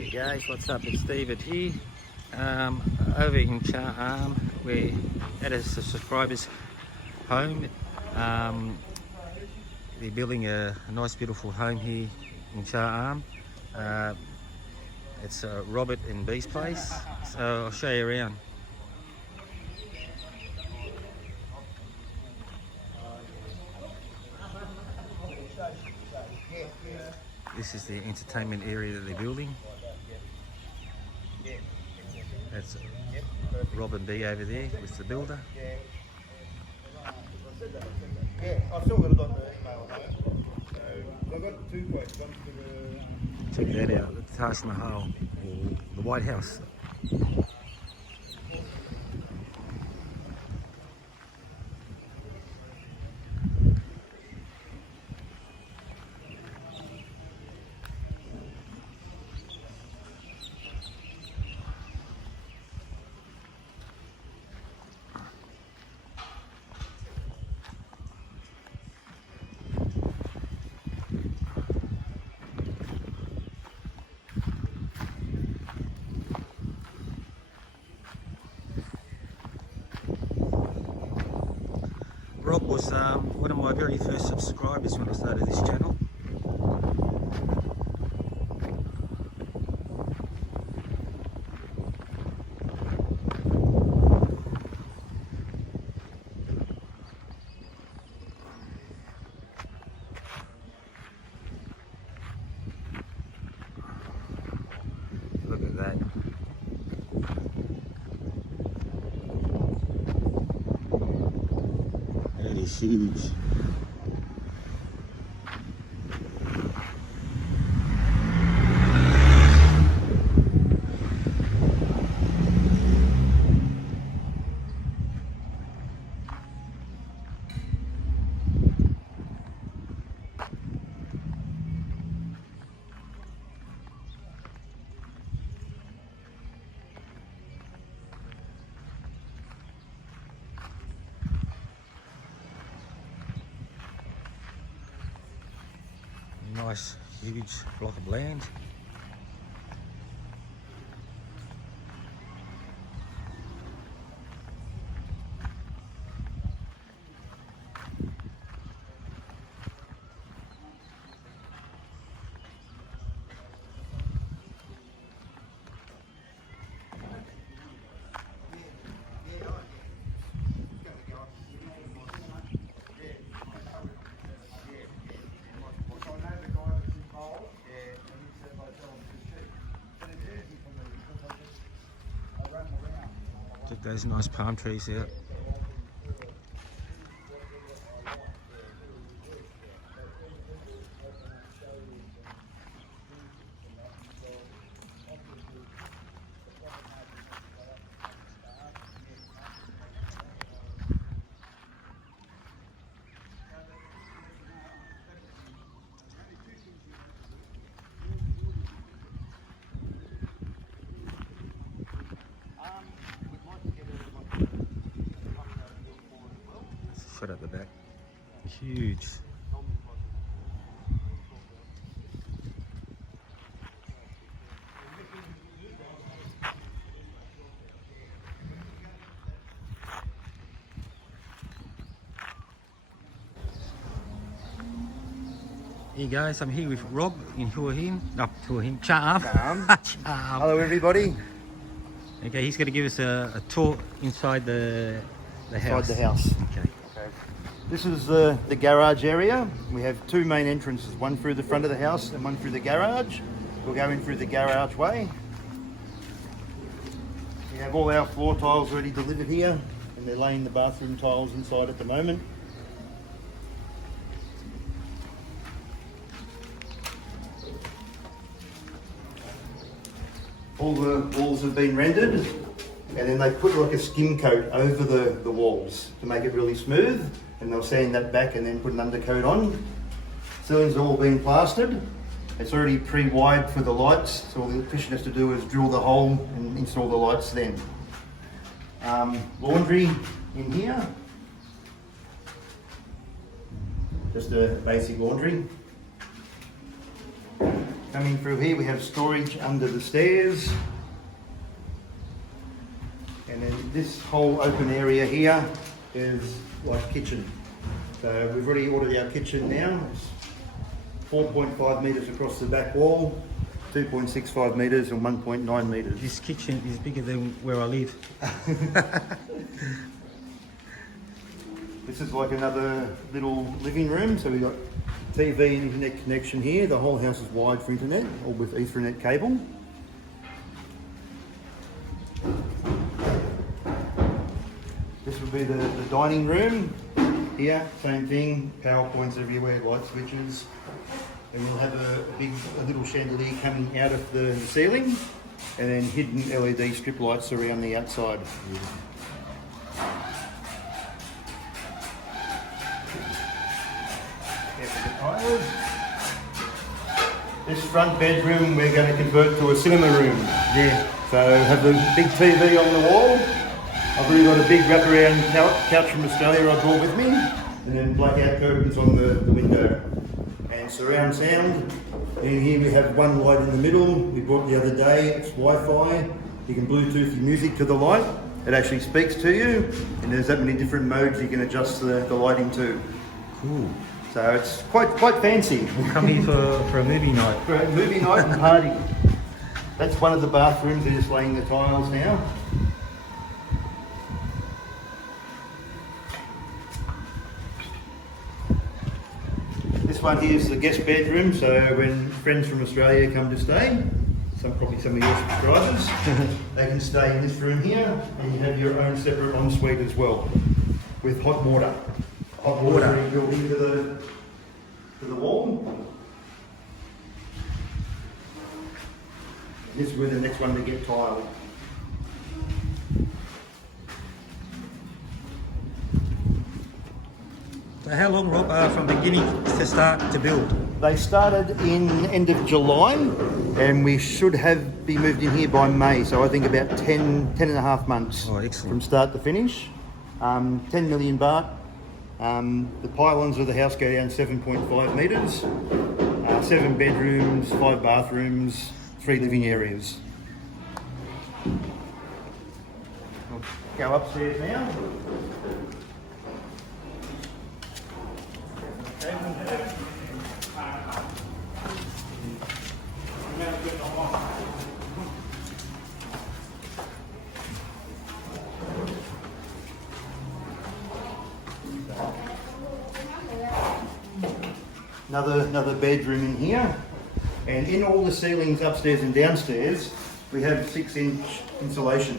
Hey guys, what's up? It's David here. Over in Cha, we're at a subscriber's home. They're building a nice, beautiful home here in Cha. It's Robert and B's place, so I'll show you around. This is the entertainment area that they're building. That's Rob and B over there with the builder. Yeah, I still got it on the email home. So I've got two quotes. One for the... Check that out, the Taj Mahal, or the White House. Rob was one of my very first subscribers when I started this channel. Look at that. That is huge. Nice, huge block of land. Check those nice palm trees out. Shut at the back. Huge. Hey guys, I'm here with Rob in Hua Hin. Cha. Hello everybody. Okay, he's going to give us a tour inside the house. Inside the house. Okay. This is the garage area. We have two main entrances, one through the front of the house and one through the garage. We'll go in through the garage way. We have all our floor tiles already delivered here, and they're laying the bathroom tiles inside at the moment. All the walls have been rendered, and then they put like a skim coat over the walls to make it really smooth, and they'll sand that back and then put an undercoat on. Ceilings are all been plastered. It's already pre-wired for the lights, so all the electrician has to do is drill the hole and install the lights then. Laundry in here. Just a basic laundry. Coming through here, we have storage under the stairs. And then this whole open area here is like kitchen. So we've already ordered our kitchen now. It's 4.5 metres across the back wall, 2.65 metres and 1.9 metres. This kitchen is bigger than where I live. This is like another little living room. So we've got TV and internet connection here. The whole house is wired for internet, or with Ethernet cable. This would be the dining room. Here, same thing, power points everywhere, light switches. And we'll have a little chandelier coming out of the ceiling, and then hidden LED strip lights around the outside. This front bedroom we're going to convert to a cinema room. Yeah. So have the big TV on the wall. I've already got a big wraparound couch from Australia I brought with me, and then blackout curtains on the window. And surround sound. And here we have one light in the middle. We bought the other day. It's Wi-Fi. You can Bluetooth your music to the light. It actually speaks to you, and there's that many different modes you can adjust the lighting to. Cool. So it's quite fancy. We'll come here for a movie night. For a movie night and party. That's one of the bathrooms. They're just laying the tiles now. This one here is the guest bedroom, so when friends from Australia come to stay, probably some of your subscribers, they can stay in this room here, and you have your own separate ensuite as well, with hot water. Hot water built into the wall. This is where the next one to get tiled. So how long, Rob, from beginning to start to build? They started in end of July, and we should be moved in here by May, so I think about 10 and a half months. Oh, excellent. From start to finish. 10 million baht. The pylons of the house go down 7.5 metres. 7 bedrooms, 5 bathrooms, 3 living areas. We'll go upstairs now. Another bedroom in here, and in all the ceilings upstairs and downstairs we have 6-inch insulation.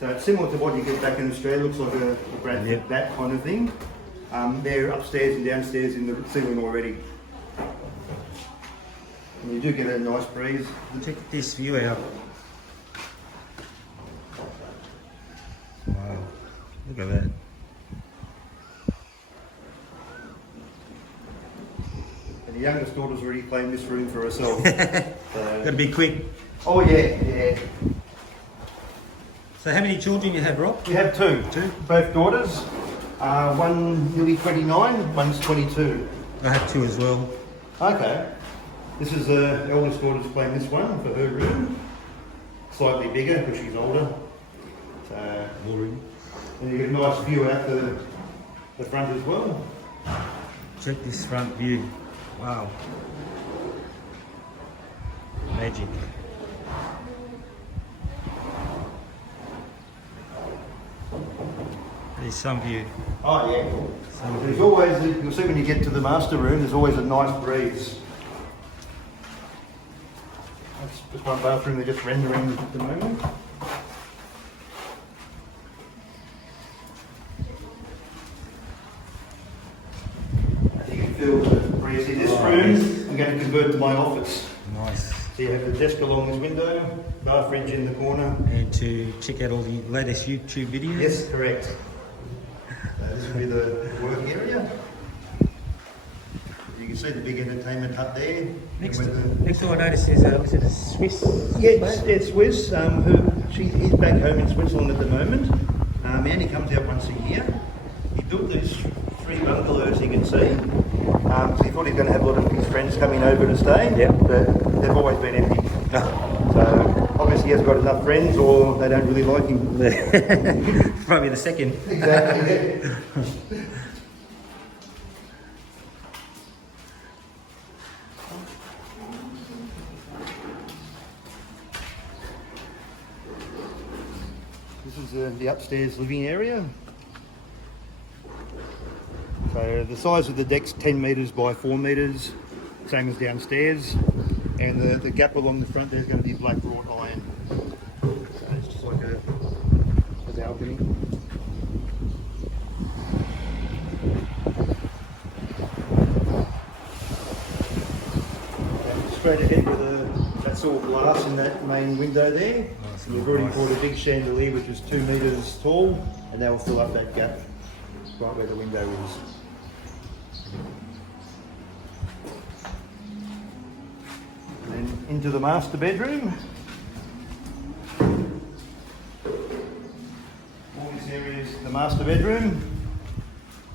So it's similar to what you get back in Australia. Looks like a Bradford, that kind of thing. They're upstairs and downstairs in the ceiling already. And you do get a nice breeze. Check this view out. Wow, look at that. The youngest daughter's already claimed this room for herself. Gotta be quick. Oh yeah. So how many children you have, Rob? We have two. Both daughters. One nearly 29, one's 22. I have 2 as well. Okay. This is the eldest daughter's claimed this one for her room. Slightly bigger because she's older. So, Boring. and you get a nice view out the front as well. Check this front view. Wow. Magic. There's some view. Oh yeah. There's always, you'll see when you get to the master room, there's always a nice breeze. That's just one bathroom they're just rendering at the moment. As you can feel the breeze in this room, I'm going to convert to my office. Nice. So you have the desk along this window, bar fridge in the corner. And to check out all the latest YouTube videos? Yes, correct. This will be the work area. You can see the big entertainment hut there. Next door I noticed is a Swiss. It's Swiss. He's back home in Switzerland at the moment. He only comes out once a year. He built these 3 bungalows you can see. So he thought he was going to have a lot of his friends coming over to stay, Yeah. but they've always been empty. So obviously he hasn't got enough friends, or they don't really like him. Probably the second. Exactly. Yeah. This is the upstairs living area. So the size of the deck's 10 metres by 4 metres, same as downstairs. And the gap along the front there's going to be black wrought iron. So it's just like a balcony. And straight ahead with that's all glass in that main window there. So we've already poured a big chandelier which is 2 metres tall, and that will fill up that gap right where the window is. And then into the master bedroom. All this area is the master bedroom.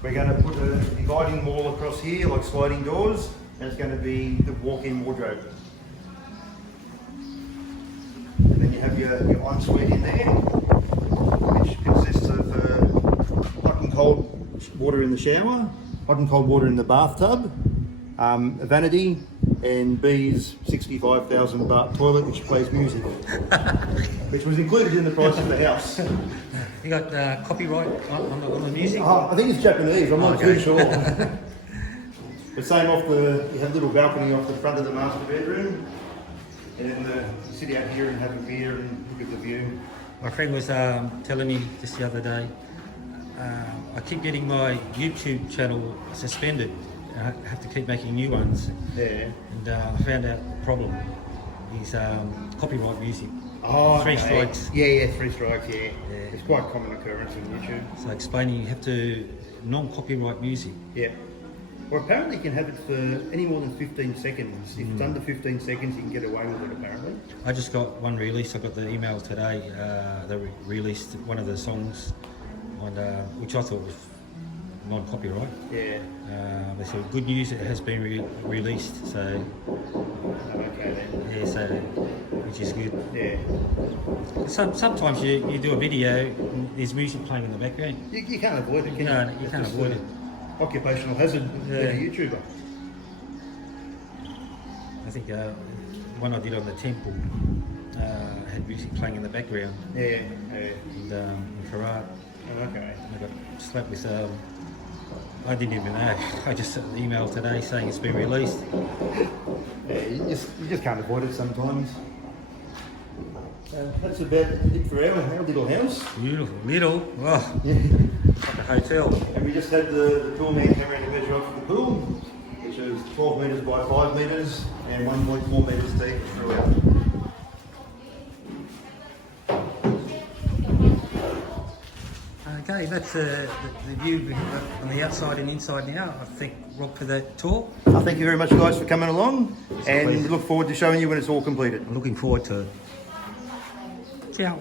We're going to put a dividing wall across here, like sliding doors, and it's going to be the walk-in wardrobe. And then you have your ensuite in there, which consists of hot and cold water in the shower, hot and cold water in the bathtub, a vanity, and B's 65,000 baht toilet which plays music, which was included in the price of the house. You got copyright on the music? I think it's Japanese, I'm not too sure. But same you have a little balcony off the front of the master bedroom, and then you sit out here and have a beer and look at the view. My friend was telling me just the other day, I keep getting my YouTube channel suspended. I have to keep making new ones. Yeah. And I found out the problem is copyright music. Oh, 3 okay. strikes. Yeah, 3 strikes, yeah. Yeah. It's quite a common occurrence on YouTube. So explaining you have to non-copyright music. Yeah. Or apparently you can have it for any more than 15 seconds. If it's under 15 seconds, you can get away with it, apparently. I just got one release. I got the email today. They released one of the songs, on, which I thought was non-copyright. Yeah. They said good news, it has been released. So Okay then. yeah, so which is good. Yeah. Sometimes you do a video, and there's music playing in the background. You can't avoid it, can you? You can't avoid it. Occupational hazard being a YouTuber. I think one I did on the temple had music playing in the background. Yeah. And in Farad, Okay. I got slapped with. I didn't even know. I just emailed today saying it's been released. Yeah, you just can't avoid it sometimes. That's about it for our little house. Beautiful, little. Oh, Yeah. like a hotel. And we just had the toolman come around to measure up for the pool, which is 12 metres by 5 metres and 1.4 metres deep throughout. Okay, that's the view we have on the outside and inside now. I thank Rob for that tour. Thank you very much, guys, for coming along, and pleasure. look forward to showing you when it's all completed. I'm looking forward to it. Ciao.